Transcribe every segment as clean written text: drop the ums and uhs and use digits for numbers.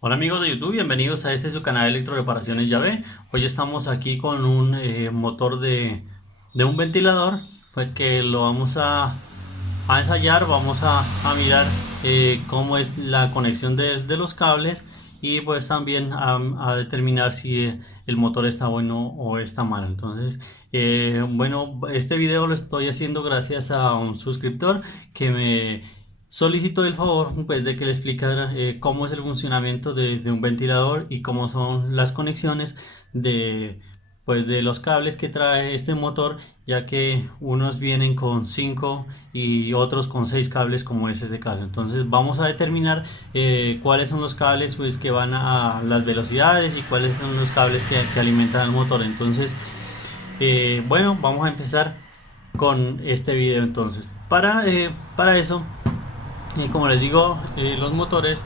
Hola amigos de YouTube, bienvenidos a este su canal Electro Reparaciones Llave. Hoy estamos aquí con un motor de un ventilador, pues que lo vamos a ensayar, vamos a mirar cómo es la conexión de los cables y pues también a determinar si el motor está bueno o está mal. Entonces, bueno, este video lo estoy haciendo gracias a un suscriptor que me solicitó el favor pues de que le explicara cómo es el funcionamiento de un ventilador y cómo son las conexiones de pues de los cables que trae este motor, ya que unos vienen con 5 y otros con 6 cables, como es este caso. Entonces vamos a determinar cuáles son los cables pues que van a las velocidades y cuáles son los cables que alimentan el motor. Entonces bueno, vamos a empezar con este video. Entonces para eso, como les digo, los motores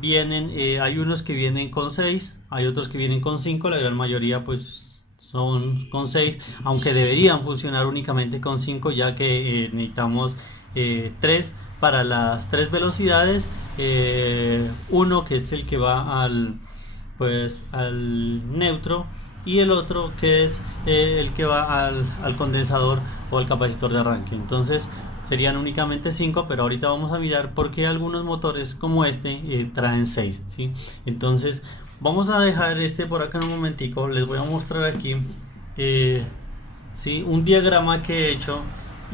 vienen, hay unos que vienen con 6, hay otros que vienen con 5, la gran mayoría pues son con 6, aunque deberían funcionar únicamente con 5, ya que necesitamos 3 para las 3 velocidades, uno que es el que va al neutro, y el otro que es el que va al condensador o al capacitor de arranque. Entonces serían únicamente 5, pero ahorita vamos a mirar por qué algunos motores como este traen 6, ¿sí? Entonces vamos a dejar este por acá en un momentico. Les voy a mostrar aquí eh, ¿sí? Un diagrama que he hecho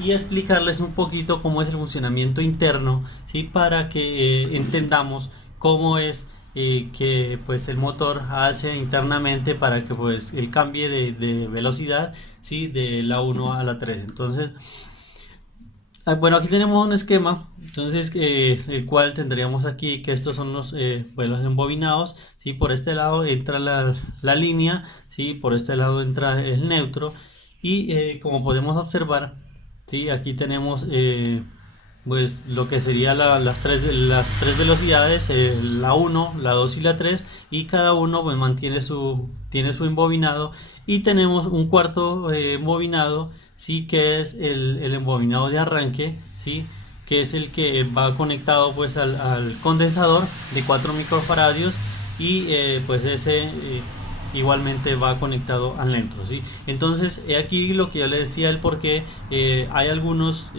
y explicarles un poquito cómo es el funcionamiento interno, ¿sí? Para que entendamos cómo es que pues el motor hace internamente para que pues él cambie de velocidad, ¿sí? De la 1 a la 3. Entonces, bueno, aquí tenemos un esquema, entonces el cual tendríamos aquí que estos son los vuelos embobinados, ¿sí? Por este lado entra la línea, ¿sí? Por este lado entra el neutro y como podemos observar, ¿sí? Aquí tenemos pues lo que sería las tres velocidades, la 1, la 2 y la 3, y cada uno pues tiene su embobinado, y tenemos un cuarto embobinado, sí, que es el embobinado de arranque, sí, que es el que va conectado pues al condensador de 4 microfaradios, y pues ese igualmente va conectado al neutro, ¿sí? Entonces aquí lo que yo le decía, el por qué hay algunos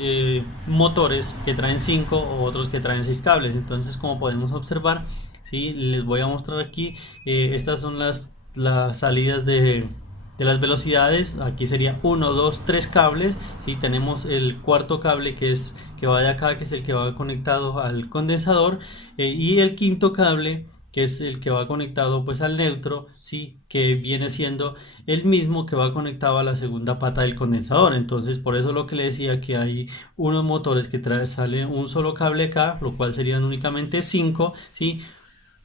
motores que traen 5 o otros que traen 6 cables. Entonces, como podemos observar, ¿sí? Les voy a mostrar aquí, estas son las salidas de las velocidades. Aquí sería 1, 2, 3 cables, ¿sí? Tenemos el cuarto cable que va de acá, que es el que va conectado al condensador, y el quinto cable, que es el que va conectado pues al neutro, sí, que viene siendo el mismo que va conectado a la segunda pata del condensador. Entonces, por eso lo que le decía, que hay unos motores que sale un solo cable acá, lo cual serían únicamente 5, sí,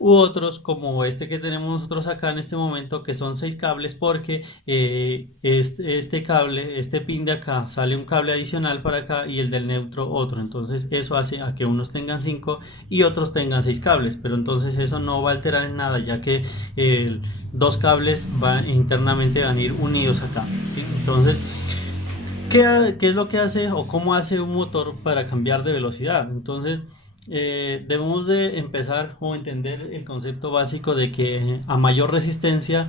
u otros como este que tenemos nosotros acá en este momento, que son 6 cables, porque este cable, este pin de acá, sale un cable adicional para acá y el del neutro otro. Entonces eso hace a que unos tengan 5 y otros tengan 6 cables, pero entonces eso no va a alterar en nada, ya que dos cables internamente van a ir unidos acá, ¿sí? Entonces, ¿qué es lo que hace o cómo hace un motor para cambiar de velocidad? Entonces, debemos de empezar o entender el concepto básico de que a mayor resistencia,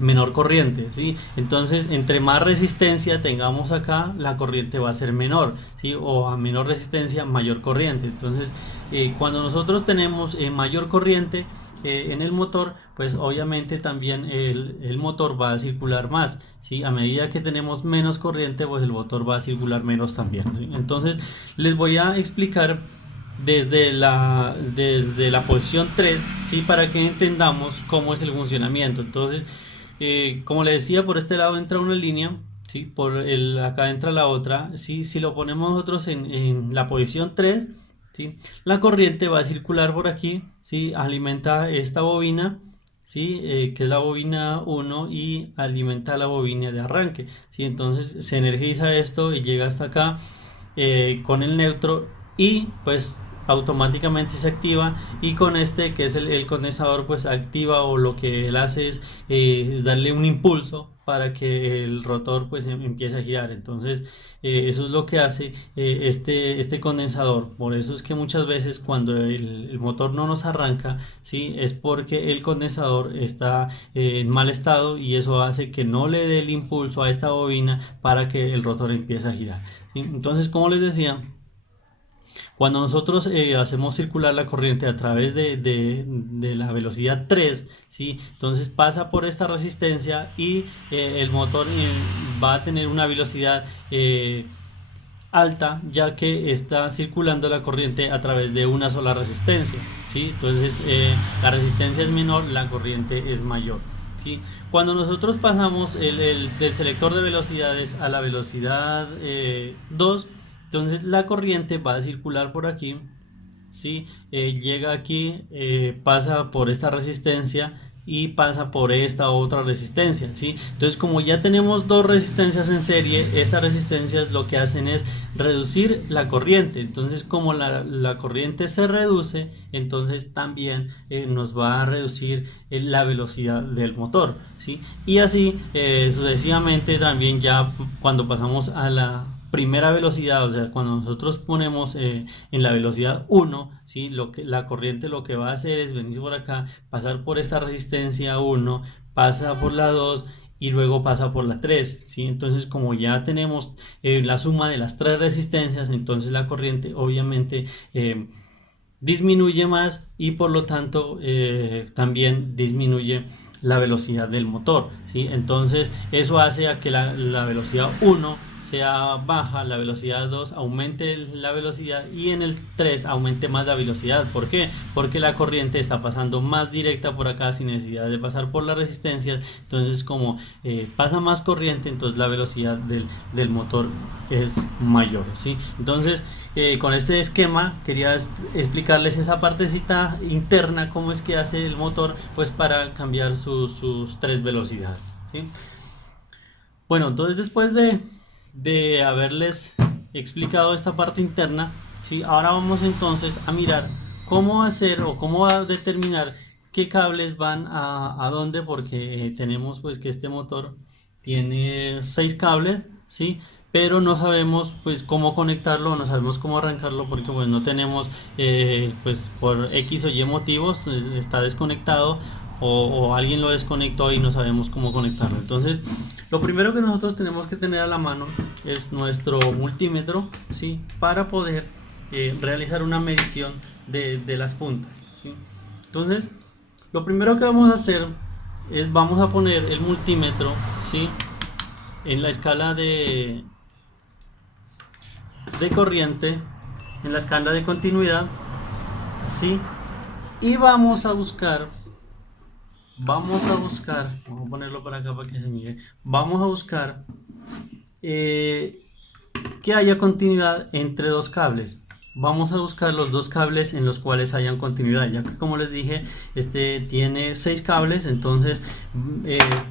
menor corriente, ¿sí? Entonces, entre más resistencia tengamos acá, la corriente va a ser menor, ¿sí? O a menor resistencia, mayor corriente. Entonces, cuando nosotros tenemos mayor corriente en el motor, pues obviamente también el motor va a circular más, ¿sí? A medida que tenemos menos corriente, pues el motor va a circular menos también, ¿sí? Entonces les voy a explicar desde la posición 3, ¿sí? Para que entendamos cómo es el funcionamiento. Entonces, como les decía, por este lado entra una línea, ¿sí? Acá entra la otra, ¿sí? Si lo ponemos nosotros en la posición 3, ¿sí? La corriente va a circular por aquí, ¿sí? Alimenta esta bobina, ¿sí? Que es la bobina 1, y alimenta la bobina de arranque, ¿sí? Entonces se energiza esto y llega hasta acá con el neutro, y pues automáticamente se activa, y con este que es el condensador pues activa, o lo que él hace es darle un impulso para que el rotor pues empiece a girar. Entonces eso es lo que hace este condensador. Por eso es que muchas veces cuando el motor no nos arranca, ¿sí? Es porque el condensador está en mal estado, y eso hace que no le dé el impulso a esta bobina para que el rotor empiece a girar, ¿sí? Entonces, como les decía, cuando nosotros hacemos circular la corriente a través de la velocidad 3, ¿sí? Entonces pasa por esta resistencia, y el motor va a tener una velocidad alta, ya que está circulando la corriente a través de una sola resistencia, ¿sí? Entonces la resistencia es menor, la corriente es mayor, ¿sí? Cuando nosotros pasamos del selector de velocidades a la velocidad 2, entonces la corriente va a circular por aquí, ¿sí? Llega aquí, pasa por esta resistencia y pasa por esta otra resistencia, ¿sí? Entonces, como ya tenemos dos resistencias en serie, estas resistencias lo que hacen es reducir la corriente. Entonces, como la corriente se reduce, entonces también nos va a reducir la velocidad del motor, ¿sí? Y así sucesivamente. También ya cuando pasamos a la primera velocidad, o sea, cuando nosotros ponemos en la velocidad 1, ¿sí? La corriente lo que va a hacer es venir por acá, pasar por esta resistencia 1, pasa por la 2 y luego pasa por la 3, ¿sí? Entonces, como ya tenemos la suma de las tres resistencias, entonces la corriente obviamente disminuye más, y por lo tanto también disminuye la velocidad del motor, ¿sí? Entonces eso hace a que la velocidad 1 sea baja, la velocidad 2 aumente la velocidad, y en el 3 aumente más la velocidad. ¿Por qué? Porque la corriente está pasando más directa por acá sin necesidad de pasar por las resistencias. Entonces, como pasa más corriente, entonces la velocidad del motor es mayor, ¿sí? Entonces con este esquema quería explicarles esa partecita interna, cómo es que hace el motor pues para cambiar sus tres velocidades, ¿sí? Bueno, entonces después de haberles explicado esta parte interna, ¿sí? Ahora vamos entonces a mirar cómo hacer o cómo a determinar qué cables van a dónde, porque tenemos pues que este motor tiene 6 cables, ¿sí? Pero no sabemos pues cómo conectarlo, no sabemos cómo arrancarlo, porque pues no tenemos pues por X o Y motivos está desconectado, o alguien lo desconectó y no sabemos cómo conectarlo. Entonces lo primero que nosotros tenemos que tener a la mano es nuestro multímetro, ¿sí? Para poder realizar una medición de las puntas, ¿sí? Entonces lo primero que vamos a hacer es vamos a poner el multímetro, ¿sí? En la escala de corriente, en la escala de continuidad, ¿sí? Y vamos a buscar, vamos a ponerlo para acá para que se mire, vamos a buscar que haya continuidad entre dos cables. Vamos a buscar los dos cables en los cuales hayan continuidad, ya que, como les dije, este tiene 6 cables. Entonces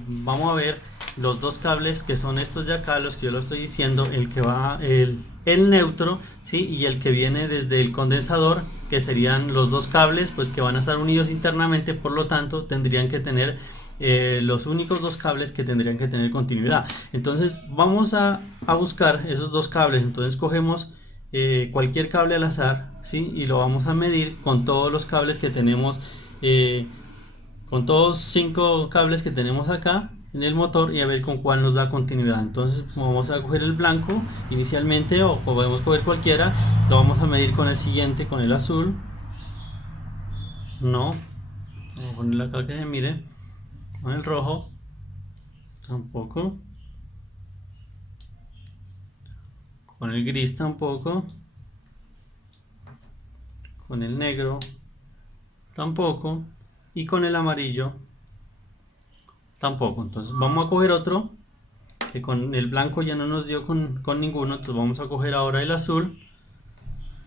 vamos a ver los dos cables que son estos de acá, los que yo lo estoy diciendo, el que va el neutro, ¿sí? Y el que viene desde el condensador, que serían los dos cables pues que van a estar unidos internamente. Por lo tanto tendrían que tener los únicos dos cables que tendrían que tener continuidad. Entonces vamos a buscar esos dos cables. Entonces cogemos cualquier cable al azar, ¿sí? Y lo vamos a medir con todos los cables que tenemos, con todos 5 cables que tenemos acá en el motor, y a ver con cuál nos da continuidad. Entonces vamos a coger el blanco inicialmente, o podemos coger cualquiera. Lo vamos a medir con el siguiente, con el azul. No, vamos a ponerlo acá que se mire. Con el rojo tampoco, con el gris tampoco, con el negro tampoco, y con el amarillo tampoco. Entonces vamos a coger otro, que con el blanco ya no nos dio con ninguno. Entonces vamos a coger ahora el azul,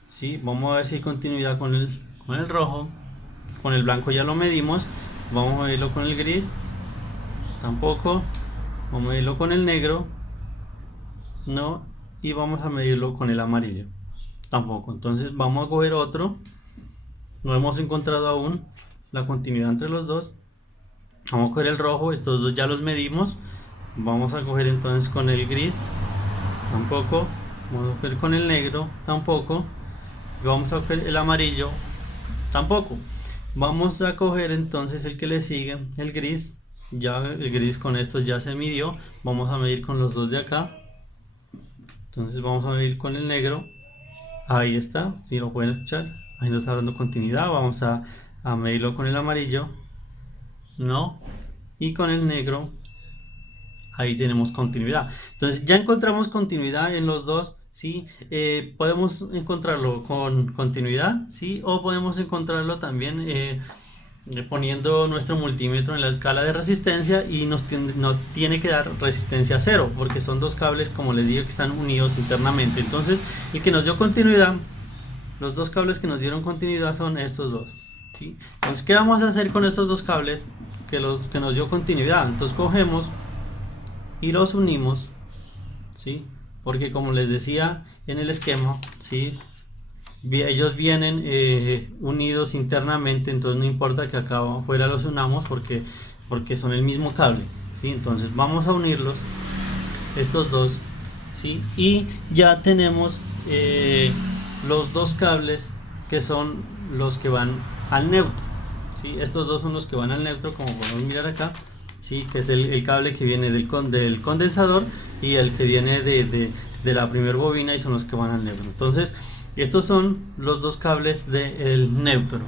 ¿sí? Vamos a ver si hay continuidad con el rojo. Con el blanco ya lo medimos. Vamos a medirlo con el gris, tampoco. Vamos a medirlo con el negro, no. Y vamos a medirlo con el amarillo. tampoco. Entonces vamos a coger otro, no hemos encontrado aún la continuidad entre los dos. Vamos a coger el rojo, estos dos ya los medimos. Vamos a coger entonces con el gris, tampoco. Vamos a coger con el negro, tampoco. Y vamos a coger el amarillo, tampoco. Vamos a coger entonces el que le sigue, el gris. Ya el gris con estos ya se midió. Vamos a medir con los dos de acá. Entonces vamos a medir con el negro. Ahí está, si lo pueden escuchar. Ahí nos está dando continuidad. Vamos a medirlo con el amarillo. No. Y con el negro. Ahí tenemos continuidad. Entonces ya encontramos continuidad en los dos. ¿Sí? Podemos encontrarlo con continuidad, ¿sí? O podemos encontrarlo también poniendo nuestro multímetro en la escala de resistencia y nos tiene que dar resistencia cero, porque son dos cables, como les digo, que están unidos internamente. Entonces el que nos dio continuidad, los dos cables que nos dieron continuidad son estos dos, ¿sí? Entonces, ¿qué vamos a hacer con estos dos cables que nos dio continuidad? Entonces cogemos y los unimos, ¿sí? Porque como les decía en el esquema, ¿sí? Ellos vienen unidos internamente, entonces no importa que acá afuera los unamos porque son el mismo cable, ¿sí? Entonces vamos a unirlos, estos dos, ¿sí? Y ya tenemos los dos cables que son los que van al neutro, ¿sí? Estos dos son los que van al neutro, como podemos mirar acá, ¿sí? Que es el cable que viene del condensador y el que viene de la primer bobina, y son los que van al neutro. Entonces estos son los dos cables del neutro.